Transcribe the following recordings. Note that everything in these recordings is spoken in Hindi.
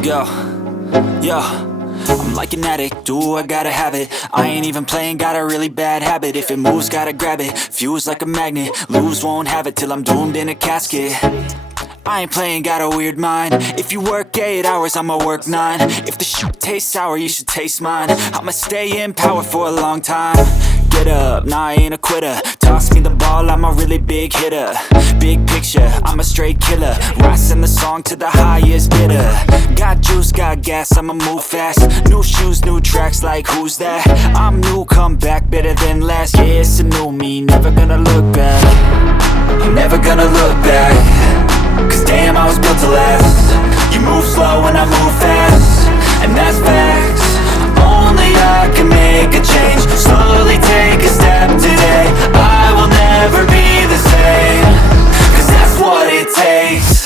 Let's go. Yo, I'm like an addict, do I gotta have it. I ain't even playing, got a really bad habit. If it moves, gotta grab it, fuse like a magnet. Lose, won't have it till I'm doomed in a casket. I ain't playing, got a weird mind. If you work 8 hours, I'ma work 9. If the shit tastes sour, you should taste mine. I'ma stay in power for a long time. Get up, nah, I ain't a quitter. Toss me the ball, I'm a really big hitter. Big picture, I'm a straight killer. Rising the song to the highest bidder. Got juice, got gas, I'ma move fast. New shoes, new tracks, like who's that? I'm new, come back, better than last. Yeah, it's a new me, never gonna look back. I'm never gonna look back. Cause damn, I was built to last. You move slow and I move fast, and that's facts. Only I can make a change. Slowly take a step today. I will never be the same. Cause that's what it takes.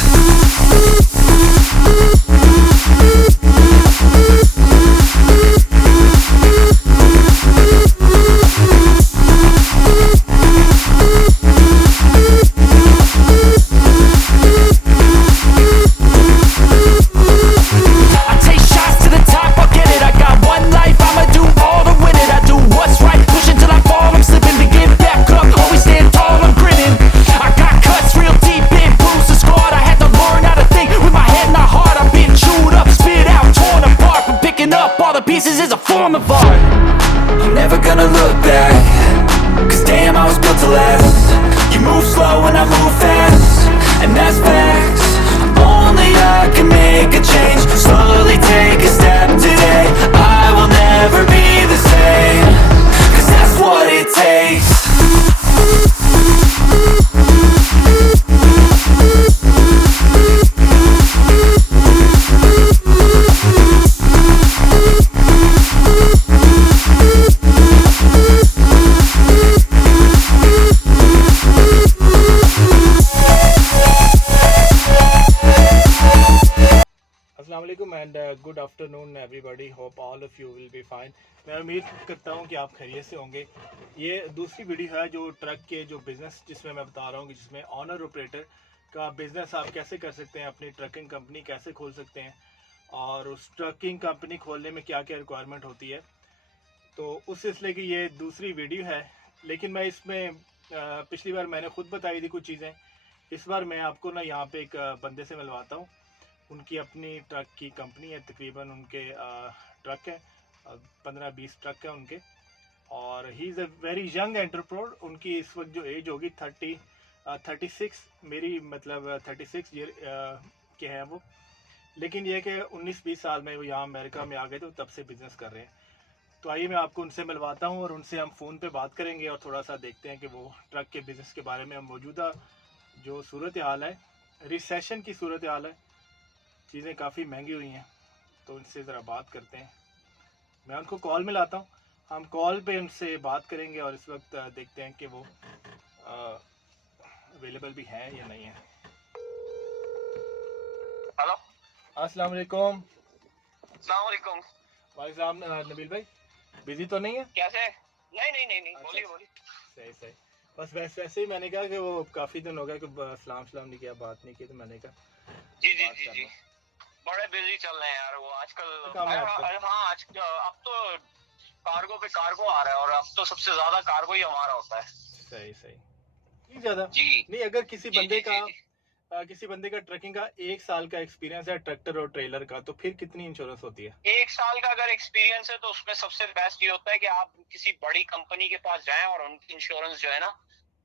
Pieces is a form of art. I'm never gonna look back. Cause damn, I was built to last. You move slow and I move fast, and that's facts. Only I can make a change. Slowly take a step today. I will never be the same. Cause that's what it takes. And good afternoon everybody, hope all of you will be fine. मैं उम्मीद करता हूँ कि आप खैरियत से होंगे। ये दूसरी वीडियो है जो ट्रक के जो बिज़नेस जिसमें मैं बता रहा हूँ कि जिसमें ऑनर ऑपरेटर का बिज़नेस आप कैसे कर सकते हैं, अपनी ट्रकिंग कंपनी कैसे खोल सकते हैं और उस ट्रकिंग कंपनी खोलने में क्या क्या रिक्वायरमेंट होती है। तो उस सिलसिले की ये दूसरी वीडियो है। लेकिन मैं इसमें पिछली बार मैंने खुद बताई थी कुछ चीज़ें, इस बार मैं आपको ना यहाँ पे एक बंदे से मिलवाता हूँ। उनकी अपनी ट्रक की कंपनी है, तकरीबन उनके ट्रक है 15-20 ट्रक है उनके, और he is a very young entrepreneur. उनकी इस वक्त जो एज होगी 36, मेरी मतलब 36 ईयर के हैं वो। लेकिन ये कि 19-20 साल में वो यहाँ अमेरिका में आ गए तो तब से बिज़नेस कर रहे हैं। तो आइए मैं आपको उनसे मिलवाता हूँ और उनसे हम फ़ोन पे बात करेंगे और थोड़ा सा देखते हैं कि वो ट्रक के बिज़नेस के बारे में मौजूदा जो सूरत हाल है, रिसेशन की सूरत हाल है, चीज़ें काफ़ी महंगी हुई हैं, तो उनसे ज़रा बात करते हैं। मैं उनको कॉल मिलाता हूँ, हम कॉल पे उनसे बात करेंगे और इस वक्त देखते हैं कि वो अवेलेबल भी हैं या नहीं है। हेलो, अस्सलाम वालेकुम। अस्सलाम वालेकुम। वालेकुम नबील भाई, बिजी तो नहीं है? कैसे? नहीं, अच्छा, बोलिए। सही। बस वैसे ही मैंने कहा कि वो काफ़ी दिन हो गया कि सलाम नहीं किया, बात नहीं की, तो मैंने कहा जी। बड़े बिजी चल रहे हैं यार वो आजकल। हाँ, आज अब तो कार्गो पे कार्गो आ रहा है और अब तो सबसे ज्यादा कार्गो ही हमारा होता है। सही नहीं ज़्यादा जी नहीं। अगर किसी बंदे का जी। किसी बंदे का ट्रकिंग का 1 साल का एक्सपीरियंस है ट्रैक्टर और ट्रेलर का, तो फिर कितनी इंश्योरेंस होती है? 1 साल का अगर एक्सपीरियंस है तो उसमें सबसे बेस्ट ये होता है कि आप किसी बड़ी कंपनी के पास जाएं और उनकी इंश्योरेंस जो है ना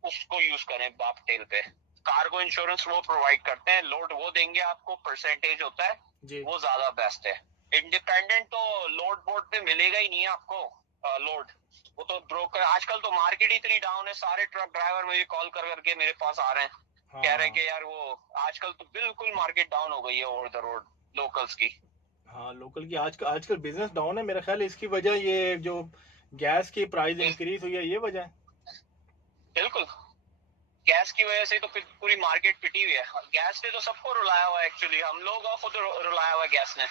उसको यूज करें बाप टेल पे। कार्गो इंश्योरेंस वो प्रोवाइड करते हैं, लोड वो देंगे आपको, परसेंटेज होता है जी। वो ज्यादा बेस्ट है। इंडिपेंडेंट तो लोड बोर्ड पे मिलेगा ही नहीं है आपको लोड, वो तो ब्रोकर। आजकल तो मार्केट इतनी डाउन है, सारे ट्रक ड्राइवर मुझे कॉल कर करके मेरे पास आ रहे हैं। हाँ। कह रहे हैं कि यार वो आजकल तो बिल्कुल मार्केट डाउन हो गई है ओवर द रोड लोकल्स की। हाँ, लोकल की आजकल बिजनेस डाउन है। मेरा ख्याल है इसकी वजह ये जो गैस की प्राइस इंक्रीज हुई है, ये वजह है। बिल्कुल, गैस की वजह से तो फिर पूरी मार्केट पिटी हुई है। गैस ने तो सबको रुलाया हुआ है, एक्चुअली हम लोग खुद रुलाया हुआ है गैस ने।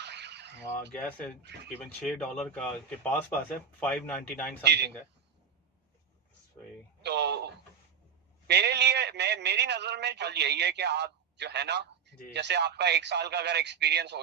हाँ, गैस है तकरीबन $6 का के पास है, 5.99 समथिंग है। तो मेरे लिए मेरी नजर में चल यही है कि आप जो है ना जी। जैसे आपका 1 साल का अगर एक्सपीरियंस हो,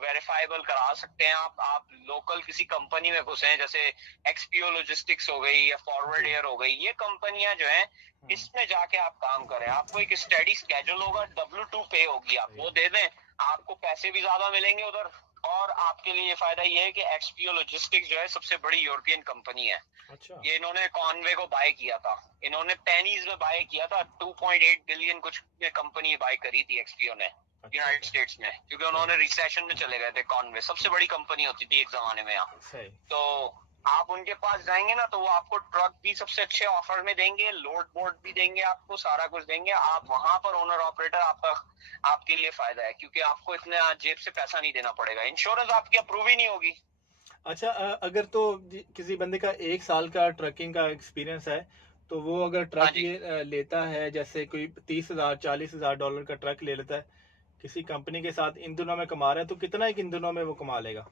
वेरीफाइबल करा सकते हैं आप लोकल किसी कंपनी में घुसे हैं, जैसे एक्सपीओ लॉजिस्टिक्स हो गई या फॉरवर्ड जी। एयर हो गई, ये कंपनियां जो हैं इसमें जाके आप काम करें। आपको एक स्टडी स्केड्यूल होगा, W2 पे होगी, आप सही। वो दे दें, आपको पैसे भी ज्यादा मिलेंगे उधर। और आपके लिए ये फायदा ये है कि एक्सपीओ लॉजिस्टिक्स जो है सबसे बड़ी यूरोपियन कंपनी है। अच्छा। ये इन्होंने कॉनवे को बाय किया था, इन्होंने पेनीज में बाय किया था, 2.8 बिलियन कुछ कंपनी बाय करी थी एक्सपीओ ने यूनाइटेड अच्छा। स्टेट्स में, क्योंकि उन्होंने रिसेशन में चले गए थे। कॉनवे सबसे बड़ी कंपनी होती थी एक जमाने में यहाँ। सही। तो आप उनके पास जाएंगे ना तो वो आपको ट्रक भी सबसे अच्छे ऑफर में देंगे, लोड बोर्ड भी देंगे, आपको सारा कुछ देंगे। आप वहां पर ओनर ऑपरेटर, आपका आपके लिए फायदा है, क्योंकि आपको इतने जेब से पैसा नहीं देना पड़ेगा, इंश्योरेंस आपकी अप्रूव ही नहीं होगी। अच्छा, अगर तो किसी बंदे का 1 साल का ट्रकिंग का एक्सपीरियंस है, तो वो अगर हाँ ट्रक जी। ये लेता है, जैसे कोई 30,000 40,000 डॉलर का ट्रक ले लेता है किसी कंपनी के साथ, इन दिनों में कमा रहा है, तो कितना एक इन दिनों में वो कमा लेगा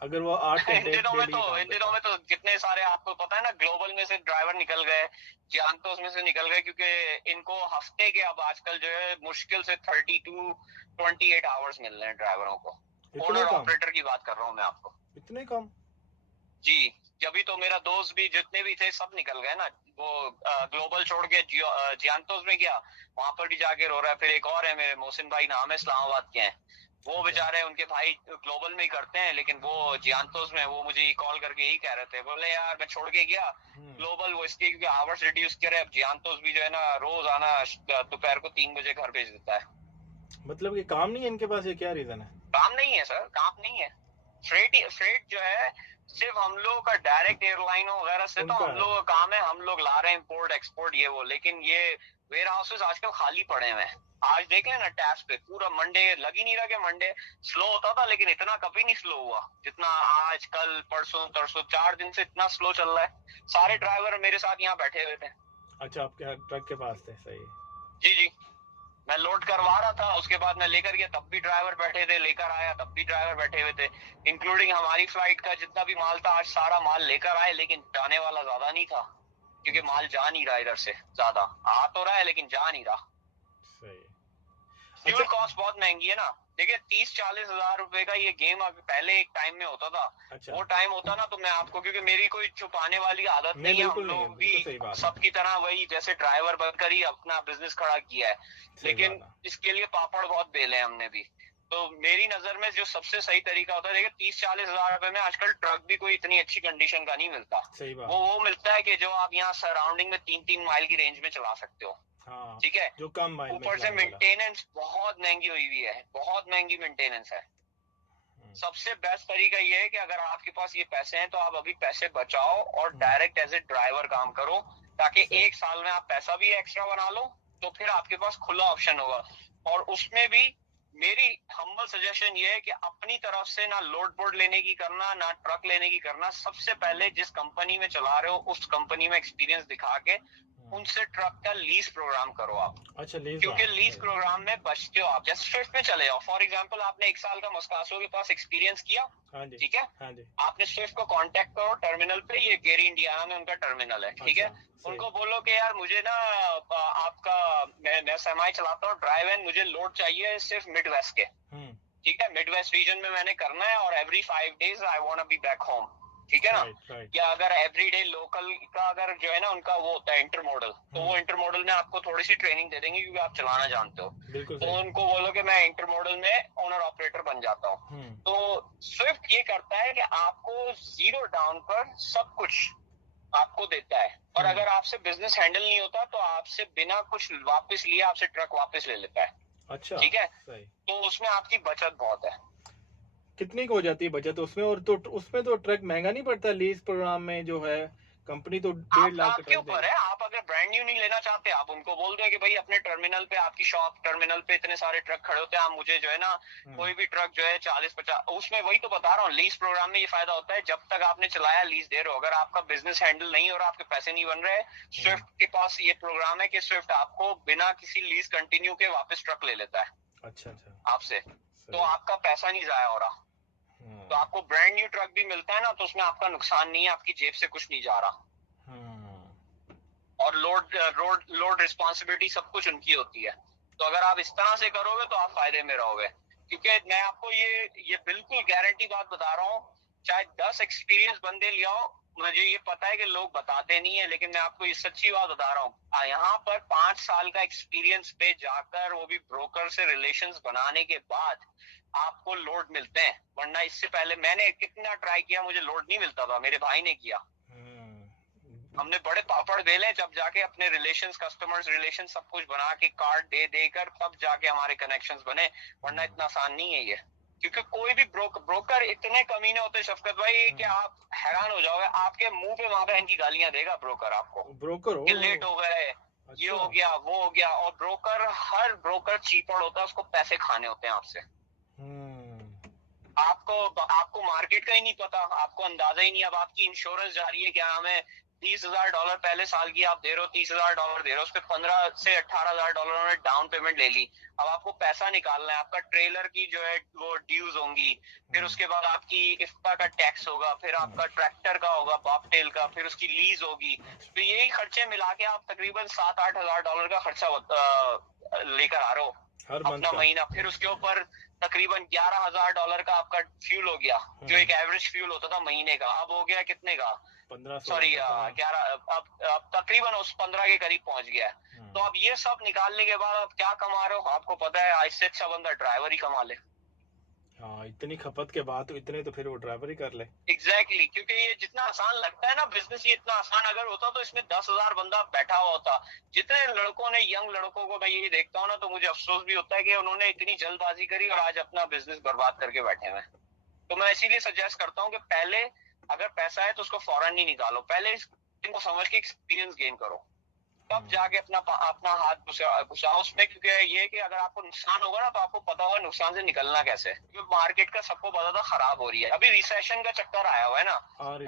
अगर वो 8 इन घंटे दिनों में डेली तो काम इन करता दिनों है? में तो कितने सारे, आपको पता है ना, ग्लोबल में से ड्राइवर निकल गए, जानतोस में से निकल गए, क्योंकि इनको हफ्ते के अब आजकल जो है मुश्किल से 30 to 28 आवर्स मिल रहे हैं ड्राइवरों को। इतने ओनर कम? ऑपरेटर की बात कर रहा हूँ मैं आपको। इतने कम? जी। जब तो मेरा दोस्त भी जितने भी थे सब निकल गए ना, वो ग्लोबल छोड़ के जियांतोस में गया, वहां पर भी जाके रो रहा है। फिर एक और है, मेरे मोहसिन भाई नाम है, इस्लामाबाद के हैं, वो अच्छा। बेचारे, उनके भाई ग्लोबल में ही करते हैं, लेकिन वो जियांतोस में, वो मुझे कॉल करके यही कह रहे थे, बोले यार मैं छोड़ के गया ग्लोबल, वो इसलिए क्योंकि आवर्स रिड्यूस करे। अब जियांतोस भी जो है ना रोज आना दोपहर को 3 बजे घर भेज देता है। मतलब कि काम नहीं है इनके पास, ये क्या रीजन है? काम नहीं है सर, काम नहीं है। फ्रेट जो है सिर्फ हम लोगों का डायरेक्ट एयरलाइनों वगैरह से, तो उनका हम है। लोगों का काम है, हम लोग ला रहे हैं इम्पोर्ट एक्सपोर्ट ये वो, लेकिन ये वेयर हाउसेस आजकल खाली पड़े हुए हैं। आज देख लेना टैब्स पे पूरा मंडे लग ही नहीं रहा कि मंडे स्लो होता था, लेकिन इतना कभी नहीं स्लो हुआ जितना आज, कल, परसों, तरसों, 4 दिन से इतना स्लो चल रहा है। सारे ड्राइवर मेरे साथ यहाँ बैठे हुए थे। अच्छा, आपके ट्रक के पास थे? सही। जी जी। मैं लोड करवा रहा था, उसके बाद मैं लेकर गया, तब भी ड्राइवर बैठे थे, लेकर आया तब भी ड्राइवर बैठे हुए थे। इंक्लूडिंग हमारी फ्लाइट का जितना भी माल था, आज सारा माल लेकर आए, लेकिन जाने वाला ज्यादा नहीं था, क्योंकि माल जा नहीं रहा इधर से ज्यादा, आ तो रहा है लेकिन जा नहीं रहा। सही। फ्यूल अच्छा। कॉस्ट बहुत महंगी है ना। देखिए 30-40 हजार रुपए का ये गेम अभी पहले एक टाइम में होता था। अच्छा। वो टाइम होता ना तो मैं आपको, क्योंकि मेरी कोई छुपाने वाली आदत नहीं, नहीं है, हम बिल्कुल नहीं है, लोग बिल्कुल सही भी बात है। सबकी तरह वही जैसे ड्राइवर बनकर ही अपना बिजनेस खड़ा किया है, सही लेकिन बात है। इसके लिए पापड़ बहुत बेले हैं हमने भी। तो मेरी नजर में जो सबसे सही तरीका होता है, देखिए 30-40 हजार रुपए में आजकल ट्रक भी कोई इतनी अच्छी कंडीशन का नहीं मिलता। सही बात। वो मिलता है कि जो आप यहाँ सराउंडिंग में 3-3 माइल की रेंज में चला सकते हो। हाँ, ठीक है। जो कम माइल में ऊपर से चलाने वाला। मेंटेनेंस बहुत महंगी हुई हुई है, बहुत महंगी मेंटेनेंस है। सबसे बेस्ट तरीका ये है कि अगर आपके पास ये पैसे हैं तो आप अभी पैसे बचाओ और डायरेक्ट एज ए ड्राइवर काम करो, ताकि 1 साल में आप पैसा भी एक्स्ट्रा बना लो, तो फिर आपके पास खुला ऑप्शन होगा। और उसमें भी मेरी हम्बल सजेशन ये है कि अपनी तरफ से ना लोड बोर्ड लेने की करना, ना ट्रक लेने की करना। सबसे पहले जिस कंपनी में चला रहे हो उस कंपनी में एक्सपीरियंस दिखा के उनसे ट्रक का लीज प्रोग्राम करो आप। अच्छा, लीज। क्योंकि लीज प्रोग्राम में बचते हो आप। जैसे स्विफ्ट में चले जाओ, फॉर एग्जांपल आपने 1 साल का मस्कासो के पास एक्सपीरियंस किया, हाँ जी। ठीक है, हाँ जी। आपने स्विफ्ट को कांटेक्ट करो टर्मिनल पे, ये गेरी इंडियाना में उनका टर्मिनल है, ठीक है। अच्छा, उनको बोलो कि यार मुझे ना आपका, मैं सेमी चलाता हूँ ड्राइव एंड, मुझे लोड चाहिए सिर्फ मिड वेस्ट के, ठीक है, मिड वेस्ट रीजन में मैंने करना है, और every 5 days I want to be back home, ठीक है ना। राइट। या अगर एवरीडे लोकल का अगर जो है ना उनका वो होता है इंटरमोडल, तो वो इंटरमोडल में आपको थोड़ी सी ट्रेनिंग दे देंगे, क्योंकि आप चलाना जानते हो। बिल्कुल तो सही। उनको बोलो कि मैं इंटरमोडल में ओनर ऑपरेटर बन जाता हूँ। तो स्विफ्ट ये करता है कि आपको 0 डाउन पर सब कुछ आपको देता है, और अगर आपसे बिजनेस हैंडल नहीं होता तो आपसे बिना कुछ वापस लिए आपसे ट्रक वापस ले लेता है। अच्छा, ठीक है। सही। तो उसमें आपकी बचत बहुत है। कितनी की हो जाती है बचत उसमें? और तो उसमें तो ट्रक महंगा नहीं पड़ता लीज प्रोग्राम में जो है, कंपनी तो 1.5 लाख आपके ऊपर है। आप अगर ब्रांड न्यू नहीं लेना चाहते, आप उनको बोल दो कि भाई अपने टर्मिनल पे, आपकी शॉप टर्मिनल पे इतने सारे ट्रक खड़े होते हैं, आप मुझे जो है ना कोई भी ट्रक जो है 40-50, उसमें वही तो बता रहा हूँ, लीज प्रोग्राम में ये फायदा होता है, जब तक आपने चलाया लीज दे रहे हो। अगर आपका बिजनेस हैंडल नहीं हो रहा, आपके पैसे नहीं बन रहे, स्विफ्ट के पास ये प्रोग्राम है कि स्विफ्ट आपको बिना किसी लीज कंटिन्यू के वापस ट्रक ले लेता है। अच्छा आपसे, तो आपका पैसा नहीं जाया हो रहा, तो आपको ब्रांड न्यू ट्रक भी मिलता है ना, तो उसमें आपका नुकसान नहीं है, आपकी जेब से कुछ नहीं जा रहा। और लोड रिस्पॉन्सिबिलिटी सब कुछ उनकी होती है। तो अगर आप इस तरह से करोगे तो आप फायदे में रहोगे, क्योंकि मैं आपको ये बिल्कुल गारंटी बात बता रहा हूँ, चाहे 10 एक्सपीरियंस बंदे ले आओ, मुझे ये पता है कि लोग बताते नहीं है, लेकिन मैं आपको ये सच्ची बात बता रहा हूँ, यहाँ पर 5 साल का एक्सपीरियंस पे जाकर, वो भी ब्रोकर से रिलेशंस बनाने के बाद आपको लोड मिलते हैं, वरना इससे पहले मैंने कितना ट्राई किया, मुझे लोड नहीं मिलता था, मेरे भाई ने किया। हमने बड़े पापड़ बेले, जब जाके अपने रिलेशंस, कस्टमर्स रिलेशन सब कुछ बना के कार्ड दे देकर तब जाके हमारे कनेक्शंस बने, वरना इतना आसान नहीं है ये। क्योंकि कोई भी ब्रोकर इतने कमीने होते शफकत भाई कि आप हैरान हो जाओगे, आपके मुंह पे माँ बहन की गालियां देगा ब्रोकर आपको, ब्रोकर हो, लेट हो गए, ये हो गया, वो हो गया। और ब्रोकर, हर ब्रोकर चीपर होता है, उसको पैसे खाने होते हैं आपसे। आपको मार्केट का ही नहीं पता, आपको अंदाजा ही नहीं। अब आपकी इंश्योरेंस जा रही है, क्या हमें $30,000 पहले साल की आप दे रहे हो, $30,000 दे रहे हो, उस पर $15,000 से $18,000 उन्होंने डाउन पेमेंट ले ली। अब आपको पैसा निकालना है, आपका ट्रेलर की जो है वो ड्यूज होंगी, फिर उसके बाद आपकी इफ्ता का टैक्स होगा, फिर आपका ट्रैक्टर का होगा, बॉबटेल का, फिर उसकी लीज होगी, तो यही खर्चे मिला के आप तकरीबन $7-8,000 का खर्चा लेकर आ रहे हो अपना महीना। फिर उसके ऊपर तकरीबन $11,000 का आपका फ्यूल हो गया, जो एक एवरेज फ्यूल होता था महीने का, अब हो गया कितने का, 11, अब तकरीबन उस 15 के करीब पहुंच गया है। तो अब ये सब निकालने के बाद आप क्या कमा रहे हो, आपको पता है, इससे अच्छा बंदा ड्राइवर ही कमा ले। हाँ, इतनी खपत के बाद तो इतने, तो फिर वो ड्राइवर ही कर ले। एग्जैक्टली, क्योंकि ये जितना आसान लगता है ना बिजनेस, ये इतना आसान अगर होता तो इसमें 10,000 बंदा बैठा हुआ होता। जितने लड़कों ने, यंग लड़कों को मैं यही देखता हूँ ना, तो मुझे अफसोस भी होता है कि उन्होंने इतनी जल्दबाजी करी और आज अपना बिजनेस बर्बाद करके बैठे हुए। तो मैं इसीलिए सजेस्ट करता हूँ कि पहले अगर पैसा है तो उसको फौरन नहीं निकालो, पहले इनको समझ के एक्सपीरियंस गेन करो, तब जाके अपना हाथ घुसाओ उसमें। क्योंकि ये कि अगर आपको नुकसान होगा ना, तो आपको पता होगा नुकसान से निकलना कैसे। क्योंकि मार्केट का सबको पता था खराब हो रही है, अभी रिसेशन का चक्कर आया हुआ है ना,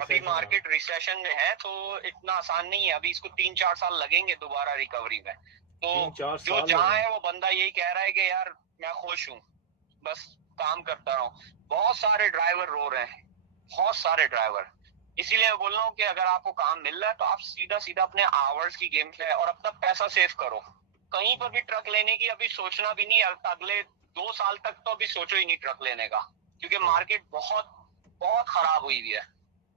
अभी मार्केट रिसेशन में है, तो इतना आसान नहीं है, अभी इसको 3-4 साल लगेंगे दोबारा रिकवरी में। तो जो जहाँ है वो बंदा यही कह रहा है कि यार मैं खुश हूँ, बस काम करता रहूं। बहुत सारे ड्राइवर रो रहे हैं, बहुत सारे ड्राइवर। इसीलिए मैं बोल रहा हूँ कि अगर आपको काम मिल रहा है तो आप सीधा सीधा अपने आवर्स की गेम खेलें और अपना पैसा सेव करो। कहीं पर भी ट्रक लेने की अभी सोचना भी नहीं, अगले 2 साल तक तो अभी सोचो ही नहीं ट्रक लेने का, क्योंकि मार्केट बहुत बहुत खराब हुई है।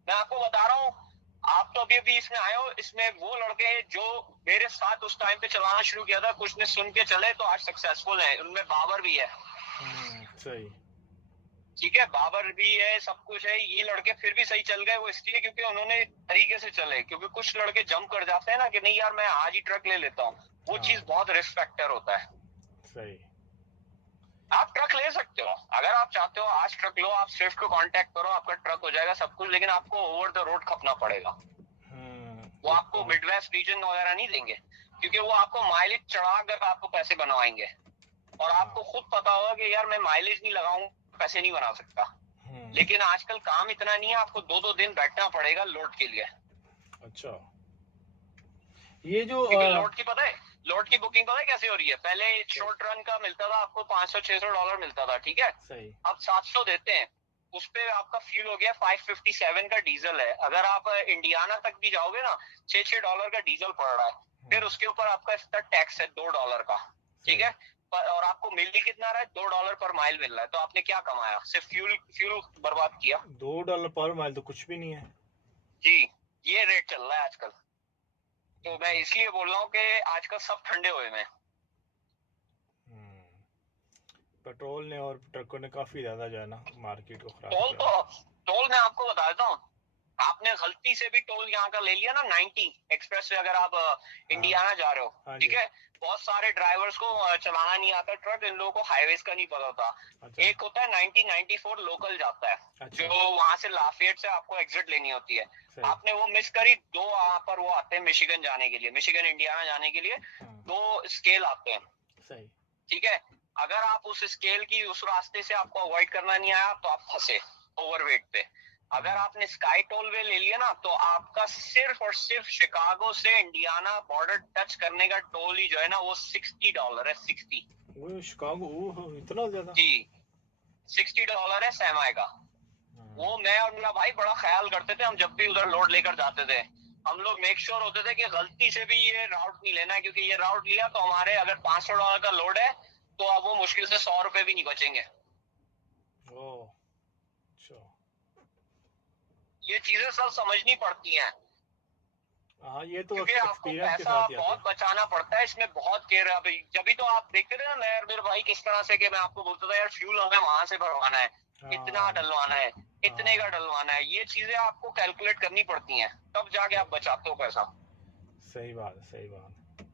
मैं आपको बता रहा हूँ, आप तो अभी इसमें आए हो, इसमें वो लड़के जो मेरे साथ उस टाइम पे चलाना शुरू किया था, कुछ ने सुन के चले तो आज सक्सेसफुल है, उनमें बाबर भी है। सही, ठीक है, बाबर भी है, सब कुछ है। ये लड़के फिर भी सही चल गए, वो इसलिए क्योंकि उन्होंने तरीके से चले। क्योंकि कुछ लड़के जंप कर जाते हैं ना कि नहीं यार मैं आज ही ट्रक ले लेता हूँ, वो चीज बहुत रिस्क फैक्टर होता है। सही, आप ट्रक ले सकते हो अगर आप चाहते हो, आज ट्रक लो, आप स्विफ्ट को कांटेक्ट करो, आपका ट्रक हो जाएगा सब कुछ, लेकिन आपको ओवर द रोड खपना पड़ेगा। वो आपको मिडवेस्ट रीजन वगैरह नहीं देंगे, क्योंकि वो आपको माइलेज चढ़ाकर आपको पैसे बनवाएंगे, और आपको खुद पता होगा कि यार मैं माइलेज नहीं लगाऊं पैसे नहीं बना सकता। लेकिन आजकल काम इतना नहीं है, आपको 2-2 दिन बैठना पड़ेगा लोड के लिए। अच्छा, ये जो लोड की पता है, लोड की बुकिंग पता है कैसे हो रही है? पहले शॉर्ट रन का मिलता था आपको $500-600 मिलता था, ठीक है, सही। अब 700 देते हैं। उस पे आपका फ्यूल हो गया 557 का डीजल है। अगर आप इंडियाना तक भी जाओगे ना, $6 का डीजल पड़ रहा है। फिर उसके ऊपर आपका इसका टैक्स है $2 का, ठीक है, और आपको मिल ही कितना रहा है, $2 पर माइल मिल रहा है। तो आपने क्या कमाया? सिर्फ फ्यूल बर्बाद किया। $2 पर माइल तो कुछ भी नहीं है जी, ये रेट चल रहा है आजकल। तो मैं इसलिए बोल रहा हूँ कि आजकल सब ठंडे हुए में। पेट्रोल ने और ट्रकों ने काफी ज्यादा जो है ना मार्केट को खराब किया। टोल मैं आपको बता देता हूँ, आपने गलती से भी टोल यहाँ का ले लिया ना, 90 एक्सप्रेस से अगर आप इंडियाना जा रहे हो, ठीक है, बहुत सारे ड्राइवर्स को चलाना नहीं आता ट्रक, इन लोगों को हाईवेज का नहीं पता होता। अच्छा। एक होता है 90-94 लोकल जाता है। अच्छा। जो वहां से लाफेट से आपको एग्जिट लेनी होती है, आपने वो मिस करी। 2 वहां पर वो आते हैं मिशिगन जाने के लिए, मिशिगन इंडियाना जाने के लिए 2 स्केल आते हैं, सही, ठीक है। अगर आप उस स्केल की उस रास्ते से आपको अवॉइड करना नहीं आया तो आप फंसे ओवरवेट पे। अगर आपने स्काई टोल वे ले लिया ना, तो आपका सिर्फ और सिर्फ शिकागो से इंडियाना बॉर्डर टच करने का टोल ही जो है ना वो $60 है। 60 वो शिकागो इतना ज्यादा? जी, $60 है सेमाई का। वो मैं और मेरा भाई बड़ा ख्याल करते थे, हम जब भी उधर लोड लेकर जाते थे, हम लोग मेक श्योर होते थे कि गलती से भी ये राउट नहीं लेना है, क्योंकि ये राउट लिया तो हमारे अगर $500 का लोड है तो अब वो मुश्किल से $100 भी नहीं बचेंगे। ओह, अच्छा। ये चीजें सब समझनी पड़ती हैं, हाँ, ये तो क्योंकि आपको एक्सपीरियंस के पैसा साथ ही आती बहुत है। बचाना पड़ता है, इसमें बहुत केयर है। अभी जब भी तो आप देखते थे ना मैं और मेरे भाई किस तरह से, कि मैं आपको बोलता था यार फ्यूल हमें वहां से भरवाना है, इतना हाँ, डलवाना है, इतने का डलवाना है। ये चीजें आपको कैलकुलेट करनी पड़ती हैं, तब जाके आप बचाते हो पैसा। सही बात है, सही बात है।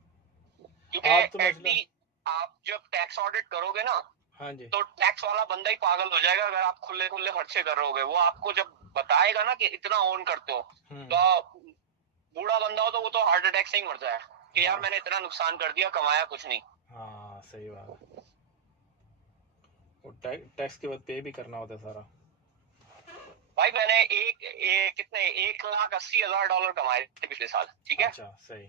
क्योंकि आप तो मतलब, आप जब टैक्स ऑडिट करोगे ना, हाँ जी, तो टैक्स वाला बंदा ही पागल हो जाएगा अगर आप खुले खुले खर्चे कर रहोगे। वो आपको जब बताएगा ना कि इतना ओन करते हो, तो बूढ़ा बंदा हो तो वो तो हार्ट अटैक से ही मर जाए कि यार मैंने इतना नुकसान कर दिया, कमाया कुछ नहीं। हाँ सही बात है। और टैक्स के बाद पे भी करना होता है सारा। भाई मैंने कितने $1,80,000 कमाए थे पिछले साल, ठीक है। अच्छा, सही।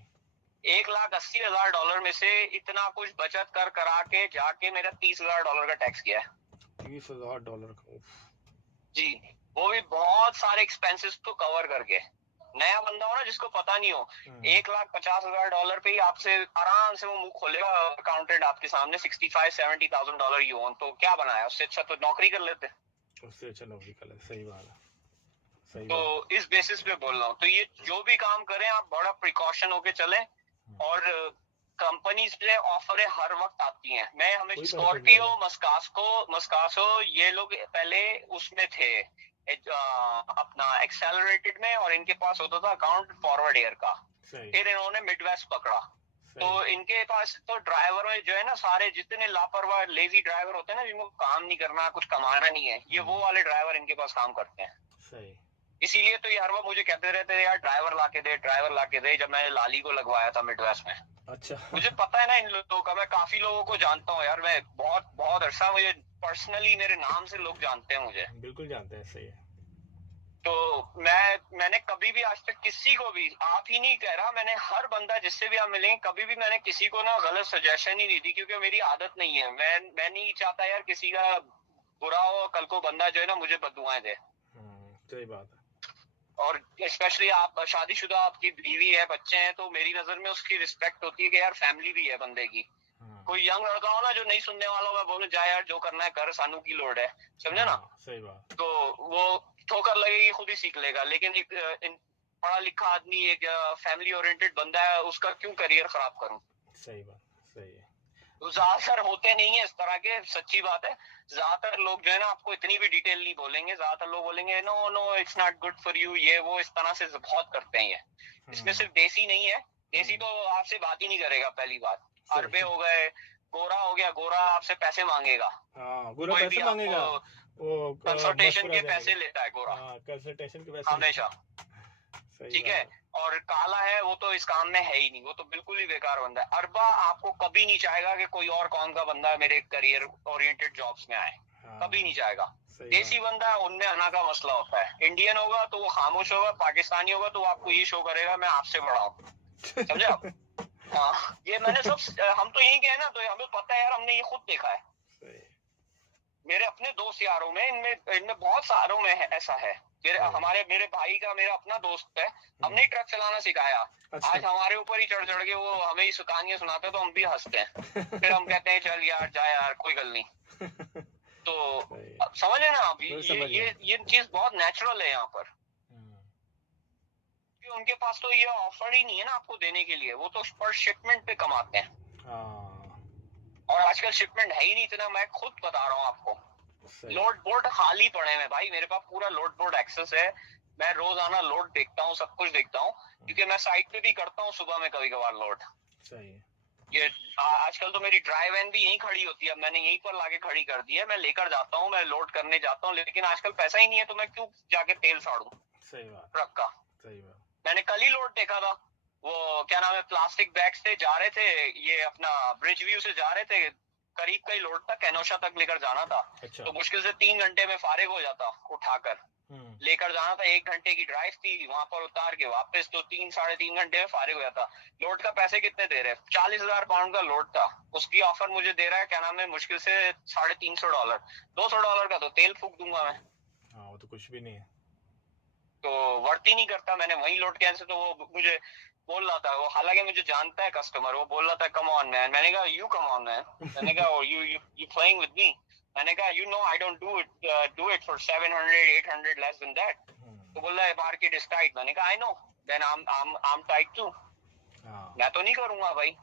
$1,80,000 में से इतना कुछ बचत कर करा के जाके मेरा $30,000 का टैक्स किया है। $30,000 का, जी, वो भी बहुत सारे एक्सपेंसेस को कवर करके। नया बंदा हो ना जिसको पता नहीं हो, $1,50,000 पे ही आपसे आराम से वो मुंह खोलेगा अकाउंटेंट आपके सामने, $65,000-70,000 यू ओन, तो क्या बनाया, उससे अच्छा तो नौकरी कर लेते। उससे अच्छा नौकरी कर ले, सही बात है, सही तो बात। इस बेसिस पे बोल रहा हूँ, तो ये जो भी काम करें आप बड़ा प्रिकॉशन होके चलें। और कंपनीज से ऑफर हर वक्त आती हैं। मैं हमें स्कॉर्पियो, मस्कासो ये लोग पहले उसमें थे अपना एक्सेलरेटेड में, और इनके पास होता था अकाउंट फॉरवर्ड एयर का। फिर इन्होंने मिडवेस्ट पकड़ा, तो इनके पास तो ड्राइवर में जो है ना, सारे जितने लापरवाह लेजी ड्राइवर होते हैं ना, जिनको काम नहीं करना, कुछ कमाना नहीं है, ये वो वाले ड्राइवर इनके पास काम करते हैं। सही। इसीलिए तो यार वो मुझे कहते रहते थे यार ड्राइवर लाके दे, ड्राइवर लाके दे, जब मैंने लाली को लगवाया था मिडवेस्ट में। अच्छा। मुझे पता है ना इन लोगों का, मैं काफी लोगों को जानता हूँ यार, मैं बहुत बहुत अरसा, मुझे पर्सनली मेरे नाम से लोग जानते हैं मुझे। बिल्कुल जानते हैं, सही है। तो मैंने कभी भी आज तक किसी को भी, आप ही नहीं कह रहा, मैंने हर बंदा जिससे भी आप मिलेंगे, कभी भी मैंने किसी को ना गलत सजेशन ही नहीं दी, क्योंकि मेरी आदत नहीं है। मैं नहीं चाहता यार किसी का बुरा हो, कल को बंदा जो है ना मुझे बददुआएं दे। सही बात है। और स्पेशली आप शादीशुदा, आपकी बीवी है, बच्चे हैं, तो मेरी नजर में उसकी रिस्पेक्ट होती है कि यार फैमिली भी है बंदे की। कोई यंग लड़का हो ना जो नहीं सुनने वाला हो, मैं बोलूं जा यार जो करना है कर, सानू की लोड है, समझे ना। सही बात। तो वो ठोकर लगेगी खुद ही सीख लेगा, लेकिन एक पढ़ा लिखा आदमी, एक फैमिली ओरिएंटेड बंदा है, उसका क्यों करियर खराब करूं। सही बात, सही है। ज्यादातर होते नहीं है इस तरह के, सच्ची बात है। ज्यादातर लोग जो है ना आपको इतनी भी डिटेल नहीं बोलेंगे, ज्यादातर लोग बोलेंगे no no it's not good for you, ये वो इस तरह से बहुत करते हैं ये। इसमें सिर्फ देसी नहीं है, देसी तो आपसे बात ही नहीं करेगा पहली बात। अरबे हो गए, गोरा हो गया, गोरा आपसे पैसे मांगेगा, गोरा पैसे मांगेगा, वो कंसल्टेशन के पैसे लेता है गोरा, कंसल्टेशन के पैसे हमेशा, ठीक है। और काला है वो तो इस काम में है ही नहीं, वो तो बिल्कुल ही बेकार बंदा है। अरबा आपको कभी नहीं चाहेगा कि कोई और कौन का बंदा मेरे करियर ओरिएंटेड जॉब्स में आए, कभी नहीं चाहेगा। देसी बंदा है, उनमें आना का मसला होता है। इंडियन होगा तो वो खामोश होगा, पाकिस्तानी होगा तो वो आपको ये शो करेगा मैं आपसे बड़ा हूँ, समझे आप। हाँ, ये मैंने सब, हम तो यही कहे ना, तो हमें पता है यार, हमने ये खुद देखा है मेरे अपने दोस्त यारों में, इनमें बहुत सारों में है, ऐसा है। मेरे भाई का, मेरा अपना दोस्त है, हमने ही ट्रक चलाना सिखाया। अच्छा। आज हमारे ऊपर ही चढ़ चढ़ के वो हमें ही कहानियां सुनाते हैं, तो हम भी हंसते हैं। फिर हम कहते हैं चल यार जा यार कोई गल नहीं। तो समझे ना आप, ये चीज बहुत नेचुरल है यहाँ पर। उनके पास तो ये ऑफर ही नहीं है ना आपको देने के लिए, वो तो पर शिपमेंट पे कमाते हैं। और आजकल शिपमेंट है ही नहीं इतना, मैं खुद बता रहा हूँ आपको। लोड बोर्ड खाली पड़े हैं भाई, मेरे पास पूरा लोड बोर्ड एक्सेस है। मैं रोजाना लोड देखता हूँ, सब कुछ देखता हूँ, क्योंकि मैं साइट पे भी करता हूँ सुबह में कभी कभार लोड। सही है। ये आजकल तो मेरी ड्राइव वैन भी यहीं खड़ी होती है, मैंने यहीं पर लाके खड़ी कर दी है। मैं लेकर जाता हूँ, मैं लोड करने जाता हूँ, लेकिन आजकल पैसा ही नहीं है, तो मैं क्यों जाके तेल साड़ू ट्रक का। सही बात। मैंने कल ही लोड देखा था, वो क्या नाम है, प्लास्टिक बैग्स थे, जा रहे थे ये अपना ब्रिज व्यू से जा रहे थे, करीब का ही लोड था, कैनोशा तक लेकर जाना था। अच्छा। तो मुश्किल से 3 घंटे में फारिग हो जाता, उठाकर लेकर जाना था, 1 घंटे की ड्राइव थी, वहां पर उतार के वापस, तो 3-3.5 घंटे में फारिग हो जाता। लोड का पैसे कितने दे रहे हैं, 40,000 पाउंड का लोड था, उसकी ऑफर मुझे दे रहा है क्या नाम है, मुश्किल से $350, $200 का तो तेल फूक दूंगा मैं। हाँ, वो तो कुछ भी नहीं है। तो वर्थ ही नहीं करता। मैंने वहीं लोड कैंसिल, तो वो मुझे बोल रहा था, वो हालांकि मुझे जानता है कस्टमर, वो बोल रहा था कम ऑन मैन। मैंने कहा यू कम ऑन मैन, मैंने कहा यू प्लेइंग विद मी, मैंने कहा you know I don't do it for 700-800 less than that. तो बोल रहा है मार्केट इज टाइट। मैंने कहा I know, then I am tight too, मैं तो नहीं करूंगा भाई।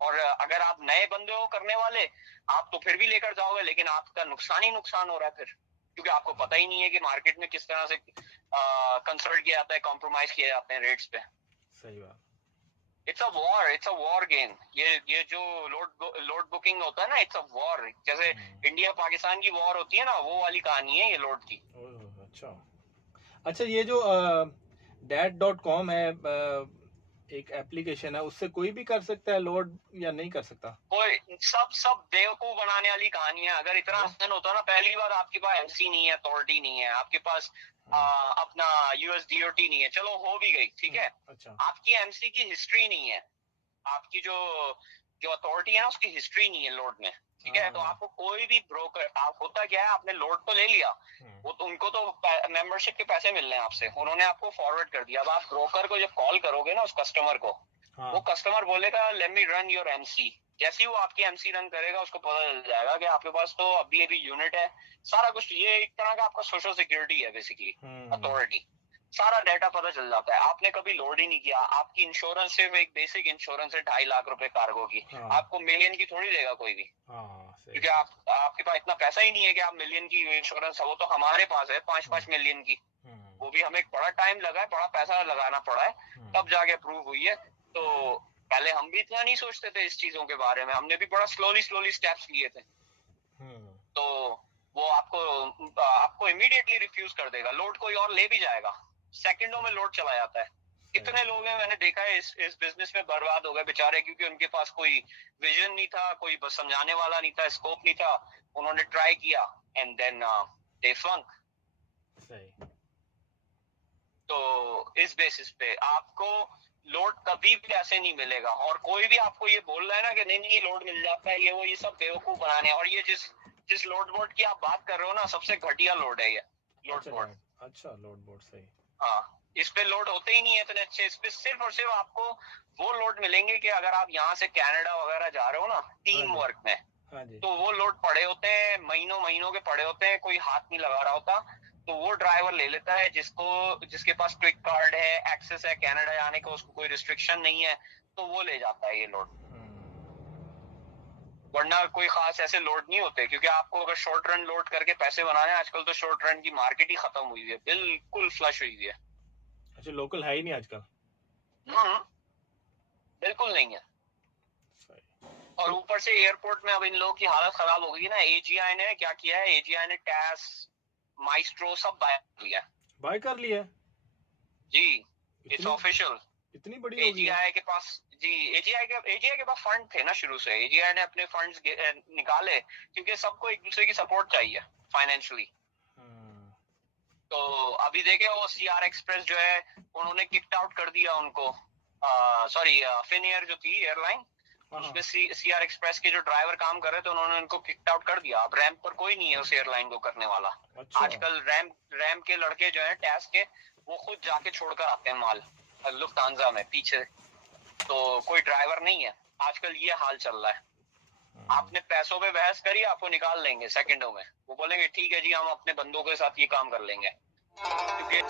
और अगर आप नए बंदे हो करने वाले, आप तो फिर भी लेकर जाओगे, लेकिन आपका नुकसान ही नुकसान हो रहा है फिर, क्योंकि आपको पता ही नहीं है कि मार्केट में किस तरह से कंसल्ट किया जाता है, कॉम्प्रोमाइज किए जाते हैं रेट्स पे। सही बात। It's a war game. ये जो लोड बुकिंग होता है ना, इट्स अ वॉर। जैसे इंडिया पाकिस्तान की वॉर होती है ना, वो वाली कहानी है ये लोड की। अच्छा, ये जो dat.com है, एक एप्लीकेशन है, उससे कोई भी कर सकता है लोड या नहीं कर सकता? कोई सब बेवकूफ बनाने वाली कहानी है। अगर इतना आसान होता ना, पहली बार आपके पास एमसी नहीं है, अथॉरिटी नहीं है, आपके पास अपना यूएसडीओटी नहीं है, चलो हो भी गई, ठीक है। अच्छा। आपकी एमसी की हिस्ट्री नहीं है, आपकी जो अथॉरिटी है ना, उसकी हिस्ट्री नहीं है लोड में, ठीक है। तो आपको कोई भी ब्रोकर, आप होता क्या है, आपने लोड तो ले लिया, वो तो उनको तो मेंबरशिप के पैसे मिल रहे हैं आपसे, उन्होंने आपको फॉरवर्ड कर दिया। अब आप ब्रोकर को जब कॉल करोगे ना, उस कस्टमर को, वो कस्टमर बोलेगा let me run your MC. जैसे ही वो आपकी एमसी रन करेगा, उसको पता चल जाएगा कि आपके पास तो अभी यूनिट है, सारा कुछ। ये एक तरह का आपका सोशल सिक्योरिटी है बेसिकली, अथॉरिटी। सारा डाटा पता चल जाता है। आपने कभी लोड ही नहीं किया, आपकी इंश्योरेंस सिर्फ एक बेसिक इंश्योरेंस है 2.5 लाख रुपए कार्गो की, आपको मिलियन की थोड़ी देगा कोई भी, क्योंकि आपके पास इतना पैसा ही नहीं है कि आप मिलियन की इंश्योरेंस है। वो तो हमारे पास है 5-5 मिलियन की, वो भी हमें बड़ा टाइम लगा है, बड़ा पैसा लगाना पड़ा है, तब जाके अप्रूव हुई है। तो पहले हम भी इतना नहीं सोचते थे इस चीजों के बारे में, हमने भी बड़ा स्लोली स्टेप्स लिए थे। तो वो आपको इमीडिएटली रिफ्यूज कर देगा, लोड कोई और ले भी जाएगा, सेकंडों में लोड चला जाता है। कितने लोग हैं मैंने देखा है इस बिजनेस में बर्बाद हो गए बेचारे, क्योंकि उनके पास कोई विजन नहीं था, कोई बस समझाने वाला नहीं था, स्कोप नहीं था। उन्होंने ट्राई किया एंड देन दे फंक। तो इस बेसिस पे आपको लोड कभी भी ऐसे नहीं मिलेगा। और कोई भी आपको ये बोल रहा है ना कि नहीं लोड मिल जाता है, ये सब बेवकूफ बनाने। और ये जिस लोड बोर्ड की आप बात कर रहे हो ना, सबसे घटिया लोड है ये लोड बोर्ड। अच्छा, लोड बोर्ड, सही। हाँ, इस पे लोड होते ही नहीं है इतने अच्छे। इस पे सिर्फ और सिर्फ आपको वो लोड मिलेंगे कि अगर आप यहाँ से कनाडा वगैरह जा रहे हो ना टीम वर्क में, तो वो लोड पड़े होते हैं, महीनों के पड़े होते हैं, कोई हाथ नहीं लगा रहा होता। तो वो ड्राइवर ले लेता है जिसके पास क्विक कार्ड है, एक्सेस है कनाडा जाने का, उसको कोई रिस्ट्रिक्शन नहीं है, तो वो ले जाता है ये लोड। वरना कोई खास ऐसे लोड नहीं होते, क्योंकि आपको अगर शॉर्ट रन लोड करके पैसे बनाने, आजकल तो शॉर्ट रन की मार्केट ही खत्म हुई है, बिल्कुल फ्लश हुई है। अच्छा, लोकल है ही नहीं आजकल? बिल्कुल नहीं है। और ऊपर से एयरपोर्ट में अब इन लोगों की हालत खराब हो गई ना। एजीआई ने क्या किया है, एजीआई ने टैस, माइस्ट्रो सब बाय कर लिया जी। It's official. इतनी बड़ी एजीआई के पास जी, एजीआई के पास फंड थे ना शुरू से। एजीआई ने अपने फंड्स निकाले, क्योंकि सबको एक दूसरे की सपोर्ट चाहिए फाइनेंशियली। तो अभी देखे वो सीआर एक्सप्रेस जो है, उन्होंने किक्ड आउट कर दिया उनको, सॉरी फिनएयर जो थी एयरलाइन, उसमें सीआर एक्सप्रेस के जो ड्राइवर काम कर रहे थे, उन्होंने उनको किक्ड आउट कर दिया। अब रैम्प पर कोई नहीं है उस एयरलाइन को करने वाला। अच्छा। आजकल रैम्प के लड़के जो है टैस के, वो खुद जाके छोड़कर आते हैं माल लुफ्तांजा में पीछे। तो कोई ड्राइवर नहीं है आजकल, ये हाल चल रहा है। आपने पैसों पे बहस करी, आपको निकाल लेंगे सेकंडों में। वो बोलेंगे ठीक है जी, हम अपने बंदों के साथ ये काम कर लेंगे, क्योंकि